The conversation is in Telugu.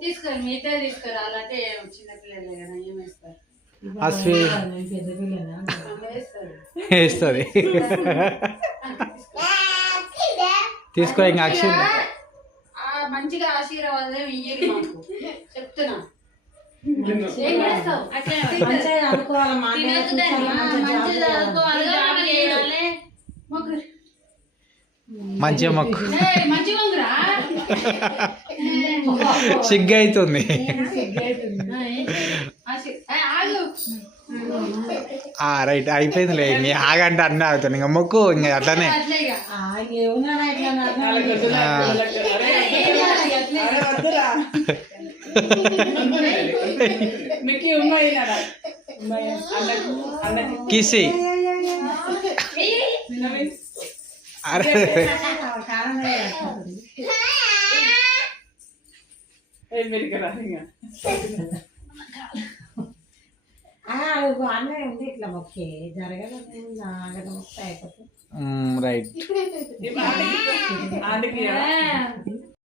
తీసుకొని మిగతా తీసుకురాలంటే చిన్నపిల్లలే కదా ఏమేస్తారు వేస్తుంది తీసుకో ఇంకా అక్షి మంచిగా ఆశీర్వాదం ఇయ్యేది మాకు చెప్తున్నా మంచిగా మొక్కు సిగ్గు అవుతుంది రైట్ అయిపోయిందిలే ఇంక ఆగంటే అన్నీ ఆగుతుంది ఇంకా మొక్కు ఇంకా అట్లనే కిసి అరే అన్నీ ఉంది ఇట్లా మొక్కే జరగదు అయిపోతుంది రైట్